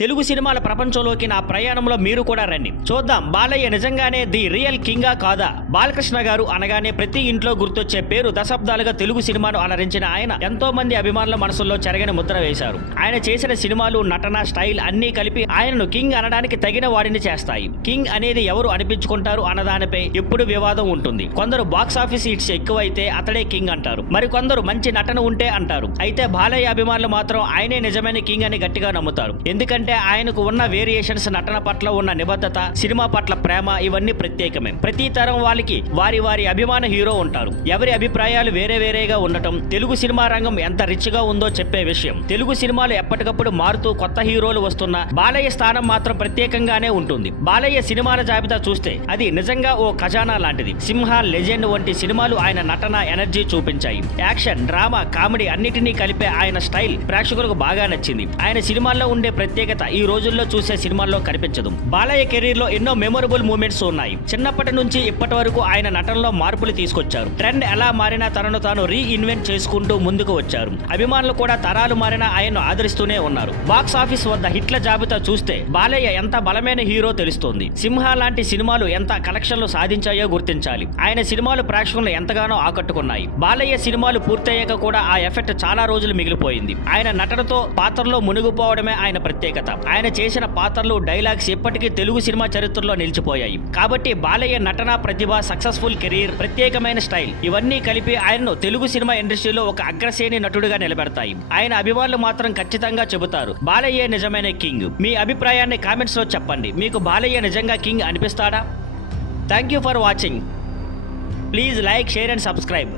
తెలుగు సినిమాల ప్రపంచంలోకి నా ప్రయాణంలో మీరు కూడా రండి. చూద్దాం బాలయ్య నిజంగానే ది రియల్ కింగా కాదా. బాలకృష్ణ గారు అనగానే ప్రతి ఇంట్లో గుర్తొచ్చే పేరు. దశాబ్దాలుగా తెలుగు సినిమాను అలరించిన ఆయన ఎంతో మంది అభిమానుల మనసుల్లో చెరగని ముద్ర వేశారు. ఆయన చేసిన సినిమాలు, నటన స్టైల్ అన్నీ కలిపి ఆయనను కింగ్ అనడానికి తగిన వాడిని చేస్తాయి. కింగ్ అనేది ఎవరు అనిపించుకుంటారు అన్నదానిపై ఎప్పుడు వివాదం ఉంటుంది. కొందరు బాక్స్ ఆఫీస్ హిట్స్ ఎక్కువైతే అతడే కింగ్ అంటారు, మరికొందరు మంచి నటన ఉంటే అంటారు. అయితే బాలయ్య అభిమానులు మాత్రం ఆయనే నిజమైన కింగ్ అని గట్టిగా నమ్ముతారు. ఎందుకంటే ఆయనకు ఉన్న వేరియేషన్స్, నటన పట్ల ఉన్న నిబద్ధత, సినిమా పట్ల ప్రేమ ఇవన్నీ ప్రత్యేకమే. ప్రతి తరం వాళ్ళకి వారి వారి అభిమాన హీరో ఉంటారు. ఎవరి అభిప్రాయాలు వేరే వేరేగా ఉండటం తెలుగు సినిమా రంగం ఎంత రిచ్ గా ఉందో చెప్పే విషయం. తెలుగు సినిమాలు ఎప్పటికప్పుడు మారుతూ కొత్త హీరోలు వస్తున్నా బాలయ్య స్థానం మాత్రం ప్రత్యేకంగానే ఉంటుంది. బాలయ్య సినిమాల జాబితా చూస్తే అది నిజంగా ఓ ఖజానా లాంటిది. సింహ, లెజెండ్ వంటి సినిమాలు ఆయన నటన, ఎనర్జీ చూపించాయి. యాక్షన్, డ్రామా, కామెడీ అన్నిటినీ కలిపే ఆయన స్టైల్ ప్రేక్షకులకు బాగా నచ్చింది. ఆయన సినిమాల్లో ఉండే ప్రత్యేకత ఈ రోజుల్లో చూసే సినిమాల్లో కనిపించదు. బాలయ్య కెరీర్ లో ఎన్నో మెమొరబుల్ మూమెంట్స్ ఉన్నాయి. చిన్నప్పటి నుంచి ఇప్పటి వరకు ఆయన నటనలో మార్పులు తీసుకొచ్చారు. ట్రెండ్ ఎలా మారినా తనను తాను రీఇన్వెంట్ చేసుకుంటూ ముందుకు వచ్చారు. అభిమానులు కూడా తరాలు మారినా ఆయన్ను ఆదరిస్తూనే ఉన్నారు. బాక్స్ ఆఫీస్ వద్ద హిట్ల జాబితా చూస్తే బాలయ్య ఎంత బలమైన హీరో తెలుస్తోంది. సింహ లాంటి సినిమాలు ఎంత కలెక్షన్లు సాధించాయో గుర్తించాలి. ఆయన సినిమాలు ప్రేక్షకులను ఎంతగానో ఆకట్టుకున్నాయి. బాలయ్య సినిమాలు పూర్తయ్యాక కూడా ఆ ఎఫెక్ట్ చాలా రోజులు మిగిలిపోయింది. ఆయన నటనతో పాత్రలో మునిగిపోవడమే ఆయన ప్రత్యేకత. ఆయన చేసిన పాత్రలు, డైలాగ్స్ ఎప్పటికీ తెలుగు సినిమా చరిత్రలో నిలిచిపోయాయి. కాబట్టి బాలయ్య నటన, ప్రతిభ, సక్సెస్ఫుల్ కెరీర్, ప్రత్యేకమైన స్టైల్ ఇవన్నీ కలిపి ఆయనను తెలుగు సినిమా ఇండస్ట్రీలో ఒక అగ్రశ్రేణి నటుడిగా నిలబెడతాయి. ఆయన అభిమానులు మాత్రం ఖచ్చితంగా చెబుతారు బాలయ్య నిజమైన కింగ్. మీ అభిప్రాయాన్ని కామెంట్స్ లో చెప్పండి. మీకు బాలయ్య నిజంగా కింగ్ అనిపిస్తాడా? Thank you for watching. Please like, share and subscribe.